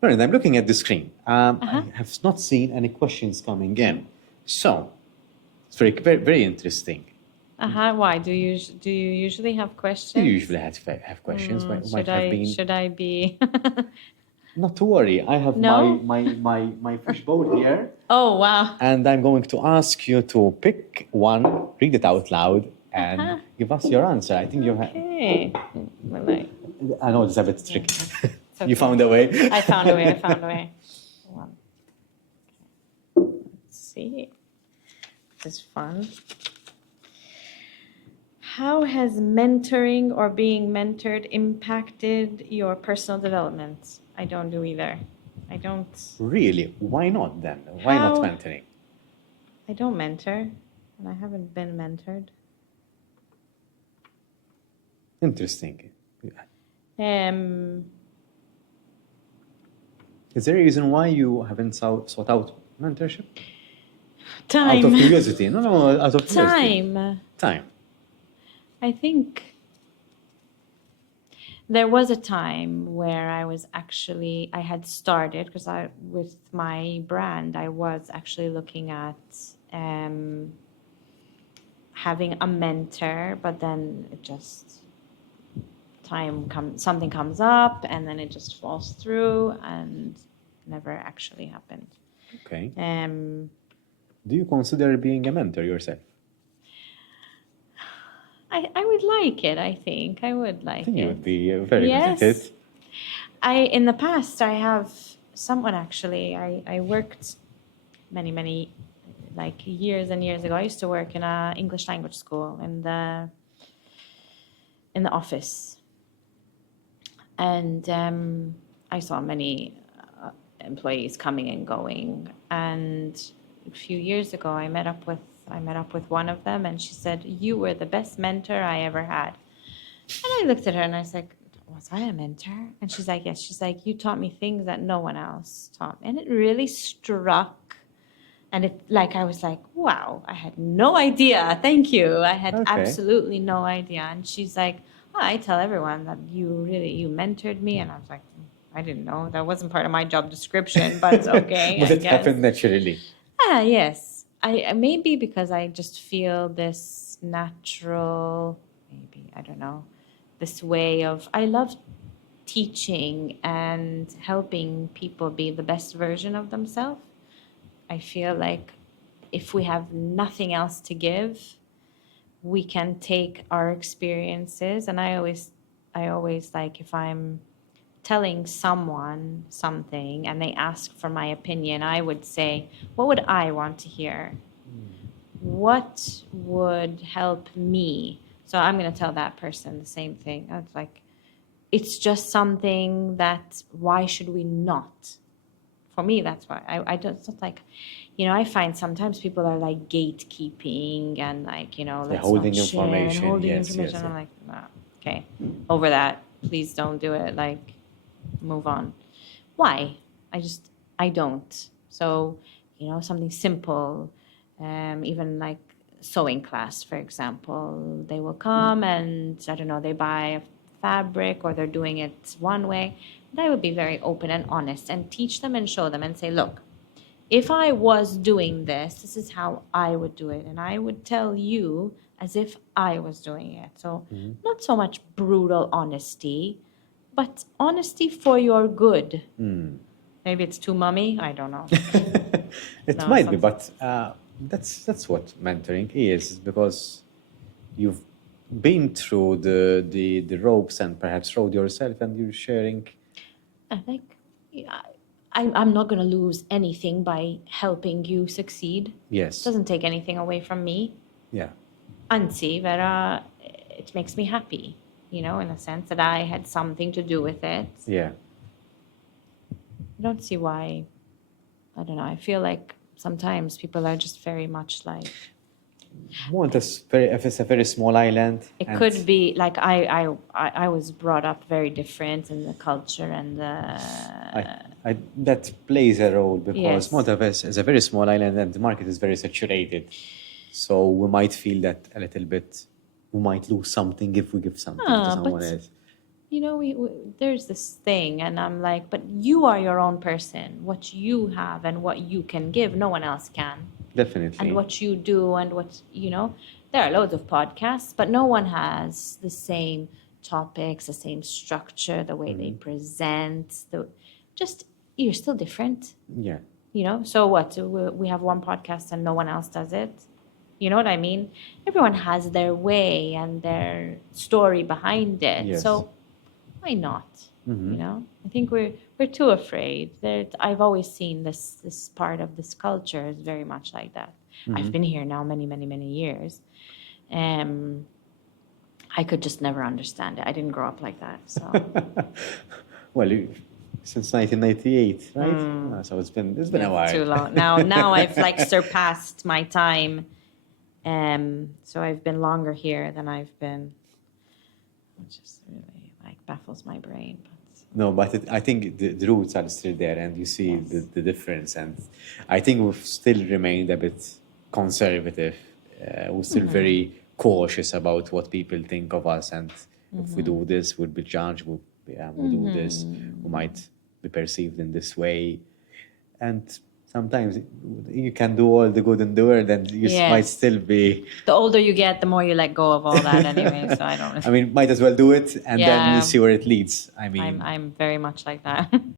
Brilliant. I'm looking at the screen. I have not seen any questions coming in. So, it's very interesting. Why do you usually have You questions? usually have questions. Might have been. Should I be? Not to worry. I have No? my fishbowl here. Oh wow. And I'm going to ask you to pick one, read it out loud, and give us your answer. I think you have. Okay. Well, I know it's a bit tricky. okay. You found a way. I found a way. I found a way. One. Let's see. This is fun. How has mentoring or being mentored impacted your personal development? I don't do either. I don't. Really? Why not then? Why not How- mentoring? I don't mentor, and I haven't been mentored. Interesting. Is there a reason why you haven't sought out mentorship? Time. Out of curiosity. No, out of curiosity. Time. I think there was a time where I had started, because with my brand, I was actually looking at having a mentor, but then it just, something comes up and then it just falls through and never actually happened. Okay. Do you consider being a mentor yourself? I would like it, I think. I would like it. I think you would be very good at it. In the past, I have someone actually, I worked many, like years and years ago. I used to work in a English language school in the office. And I saw many employees coming and going. And a few years ago, I met up with one of them, and she said, "You were the best mentor I ever had." And I looked at her and I was like, "Was I a mentor?" And she's like, "Yes." She's like, "You taught me things that no one else taught me." And it really struck. And I was like, wow, I had no idea. Thank you. I had absolutely no idea. And she's like, "Oh, I tell everyone that you mentored me." And I was like, I didn't know. That wasn't part of my job description, but it's okay. But it happened naturally. Yes. I maybe because I just feel this natural, maybe, I don't know, this way of, I love teaching and helping people be the best version of themselves. I feel like if we have nothing else to give, we can take our experiences. And I always like, if I'm telling someone something and they ask for my opinion, I would say, what would I want to hear? What would help me? So I'm going to tell that person the same thing. It's like, it's just something that, why should we not? For me, that's why I don't, it's not like, I find sometimes people are like gatekeeping and like, let's holding not share and information. holding Yes, information. yes. I'm like, nah, okay, over that. Please don't do it. Like, move on. Why? I don't. So, something simple, even like sewing class, for example, they will come and, I don't know, they buy a fabric or they're doing it one way. And I would be very open and honest and teach them and show them and say, look, if I was doing this is how I would do it. And I would tell you as if I was doing it. So not so much brutal honesty, but honesty for your good. Maybe it's too mummy. I don't know. It might be, but that's what mentoring is, because you've been through the ropes and perhaps rode yourself, and you're sharing. I think I'm not going to lose anything by helping you succeed. Yes. It doesn't take anything away from me. Yeah. Anzi, vera, it makes me happy, in a sense that I had something to do with it. Yeah. I don't see why. I don't know. I feel like sometimes people are just very much like. If it's a very small island. It could be like I was brought up very different in the culture and the. That plays a role, because Yes. Monteves is a very small island and the market is very saturated. So we might feel that a little bit, we might lose something if we give something to someone else. there's this thing, and I'm like, but you are your own person. What you have and what you can give, no one else can. Definitely. And what you do and there are loads of podcasts, but no one has the same topics, the same structure, the way they present, just you're still different, Yeah. So what, we have one podcast and no one else does it? You know what I mean? Everyone has their way and their story behind it. Yes. So why not? I think we're too afraid. I've always seen this part of this culture is very much like that. I've been here now many, many, many years. I could just never understand it. I didn't grow up like that. So Well, since 1998, right? So it's been a while. too long. Now I've like surpassed my time. So I've been longer here than I've been, which is really like baffles my brain. No, but I think the roots are still there, and you see the difference. And I think we've still remained a bit conservative. We're still very cautious about what people think of us, and if we do this, we'll be judged. We do this, we might be perceived in this way. And sometimes you can do all the good in the world, and you might still be. The older you get, the more you let go of all that anyway. So I don't. I mean, might as well do it, and then Yeah. you see where it leads. I mean, I'm very much like that.